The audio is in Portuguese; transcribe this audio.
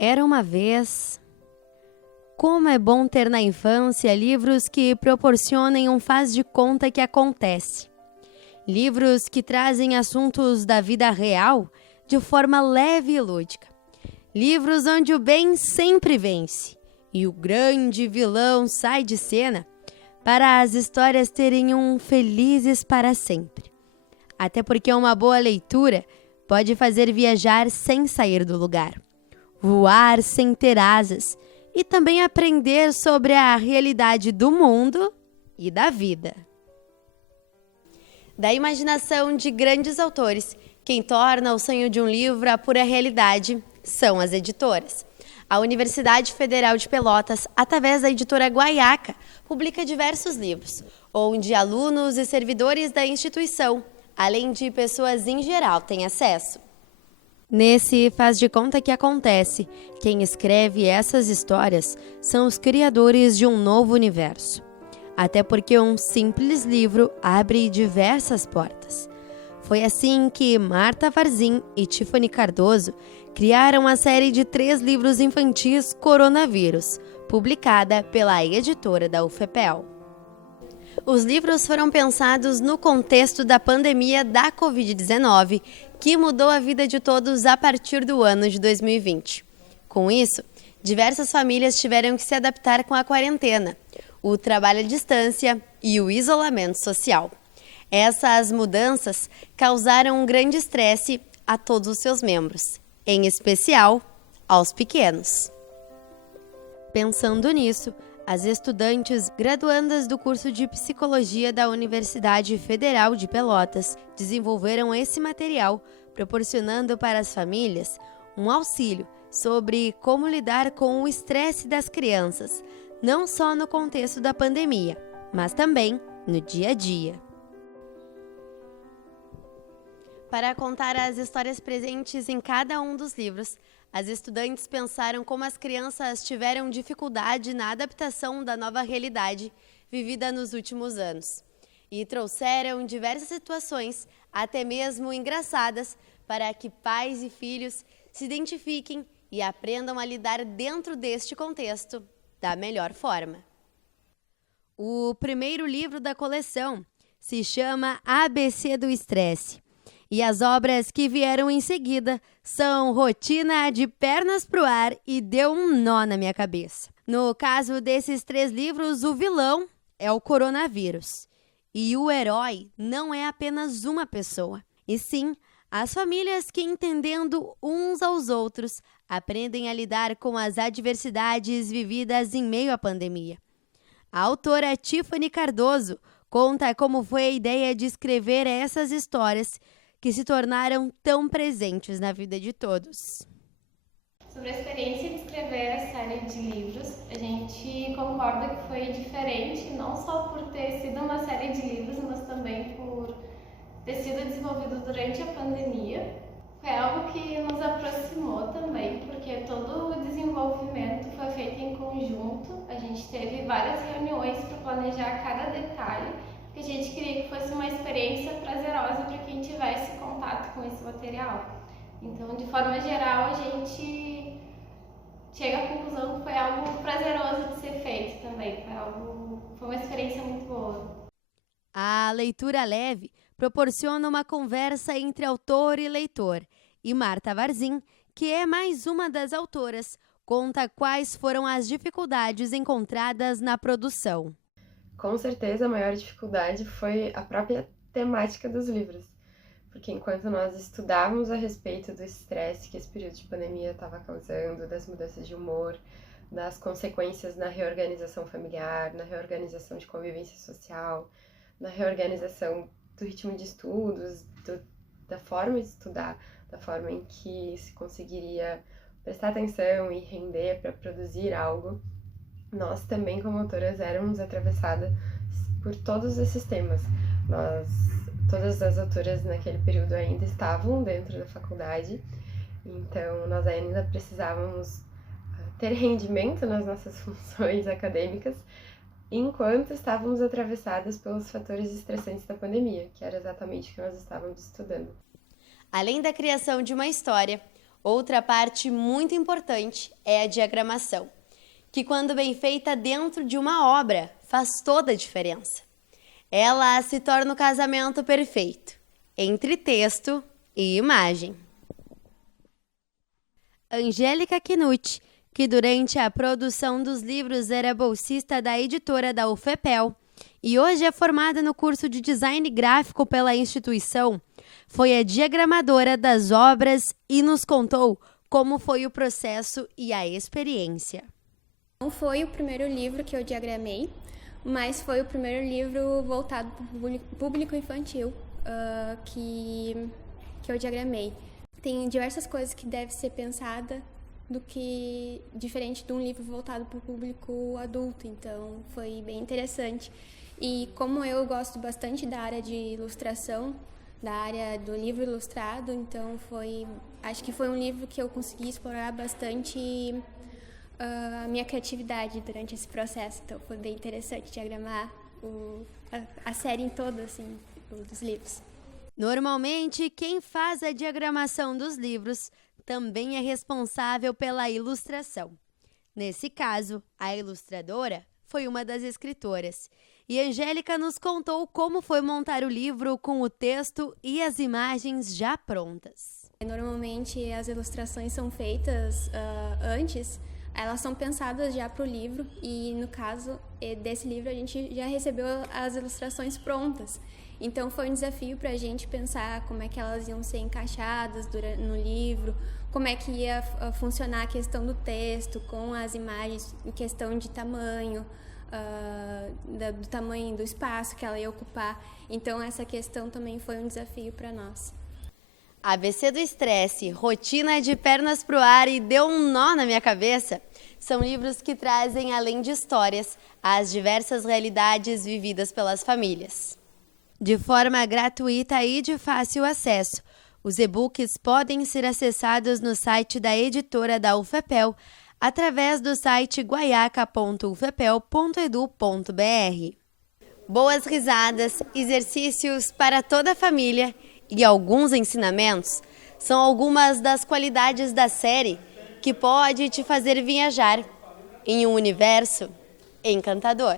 Era uma vez. Como é bom ter na infância livros que proporcionem um faz de conta que acontece. Livros que trazem assuntos da vida real de forma leve e lúdica. Livros onde o bem sempre vence e o grande vilão sai de cena para as histórias terem um felizes para sempre. Até porque uma boa leitura pode fazer viajar sem sair do lugar, voar sem ter asas e também aprender sobre a realidade do mundo e da vida. Da imaginação de grandes autores, quem torna o sonho de um livro a pura realidade são as editoras. A Universidade Federal de Pelotas, através da editora Guaiaca, publica diversos livros, onde alunos e servidores da instituição, além de pessoas em geral, têm acesso. Nesse faz de conta que acontece, quem escreve essas histórias são os criadores de um novo universo. Até porque um simples livro abre diversas portas. Foi assim que Marta Varzim e Tiffany Cardoso criaram a série de 3 livros infantis Coronavírus, publicada pela editora da UFPEL. Os livros foram pensados no contexto da pandemia da Covid-19, que mudou a vida de todos a partir do ano de 2020. Com isso, diversas famílias tiveram que se adaptar com a quarentena, o trabalho à distância e o isolamento social. Essas mudanças causaram um grande estresse a todos os seus membros, em especial aos pequenos. Pensando nisso, as estudantes graduandas do curso de Psicologia da Universidade Federal de Pelotas desenvolveram esse material, proporcionando para as famílias um auxílio sobre como lidar com o estresse das crianças, não só no contexto da pandemia, mas também no dia a dia. Para contar as histórias presentes em cada um dos livros, as estudantes pensaram como as crianças tiveram dificuldade na adaptação da nova realidade vivida nos últimos anos e trouxeram diversas situações, até mesmo engraçadas, para que pais e filhos se identifiquem e aprendam a lidar dentro deste contexto da melhor forma. O primeiro livro da coleção se chama ABC do Estresse. E as obras que vieram em seguida são Rotina de Pernas pro Ar e Deu um Nó na Minha Cabeça. No caso desses 3 livros, o vilão é o coronavírus. E o herói não é apenas uma pessoa, e sim as famílias que, entendendo uns aos outros, aprendem a lidar com as adversidades vividas em meio à pandemia. A autora Tiffany Cardoso conta como foi a ideia de escrever essas histórias que se tornaram tão presentes na vida de todos. Sobre a experiência de escrever a série de livros, a gente concorda que foi diferente, não só por ter sido uma série de livros, mas também por ter sido desenvolvido durante a pandemia. Foi algo que nos aproximou também, porque todo o desenvolvimento foi feito em conjunto. A gente teve várias reuniões para planejar cada detalhe, porque a gente queria que fosse uma experiência prazerosa para quem tivesse contato com esse material. Então, de forma geral, a gente chega à conclusão que foi algo prazeroso de ser feito também. Foi uma experiência muito boa. A leitura leve proporciona uma conversa entre autor e leitor. E Marta Varzim, que é mais uma das autoras, conta quais foram as dificuldades encontradas na produção. Com certeza, a maior dificuldade foi a própria temática dos livros, porque enquanto nós estudávamos a respeito do estresse que esse período de pandemia estava causando, das mudanças de humor, das consequências na reorganização familiar, na reorganização de convivência social, na reorganização do ritmo de estudos, da forma de estudar, da forma em que se conseguiria prestar atenção e render para produzir algo, nós também, como autoras, éramos atravessadas por todos esses temas. Todas as autoras naquele período ainda estavam dentro da faculdade, então nós ainda precisávamos ter rendimento nas nossas funções acadêmicas, enquanto estávamos atravessadas pelos fatores estressantes da pandemia, que era exatamente o que nós estávamos estudando. Além da criação de uma história, Outra parte muito importante é a diagramação, que quando bem feita dentro de uma obra, faz toda a diferença. Ela se torna o casamento perfeito entre texto e imagem. Angélica Knuth, que durante a produção dos livros era bolsista da editora da UFPEL e hoje é formada no curso de design gráfico pela instituição, foi a diagramadora das obras e nos contou como foi o processo e a experiência. Não foi o primeiro livro que eu diagramei, mas foi o primeiro livro voltado para o público infantil que eu diagramei. Tem diversas coisas que devem ser pensadas do que diferente de um livro voltado para o público adulto, então foi bem interessante. E como eu gosto bastante da área de ilustração, da área do livro ilustrado, então acho que foi um livro que eu consegui explorar bastante a minha criatividade durante esse processo, então foi bem interessante diagramar a série em toda, assim, dos livros. Normalmente, quem faz a diagramação dos livros também é responsável pela ilustração. Nesse caso, a ilustradora foi uma das escritoras. E Angélica nos contou como foi montar o livro com o texto e as imagens já prontas. Normalmente, as ilustrações são feitas antes, elas são pensadas já para o livro e, no caso desse livro, a gente já recebeu as ilustrações prontas. Então, foi um desafio para a gente pensar como é que elas iam ser encaixadas no livro, como é que ia funcionar a questão do texto com as imagens em questão de tamanho, do tamanho do espaço que ela ia ocupar. Então, essa questão também foi um desafio para nós. ABC do Estresse, Rotina de Pernas pro Ar e Deu um Nó na Minha Cabeça são livros que trazem, além de histórias, as diversas realidades vividas pelas famílias. De forma gratuita e de fácil acesso, os e-books podem ser acessados no site da editora da UFPEL através do site guaiaca.ufpel.edu.br. Boas risadas, exercícios para toda a família e alguns ensinamentos são algumas das qualidades da série que pode te fazer viajar em um universo encantador.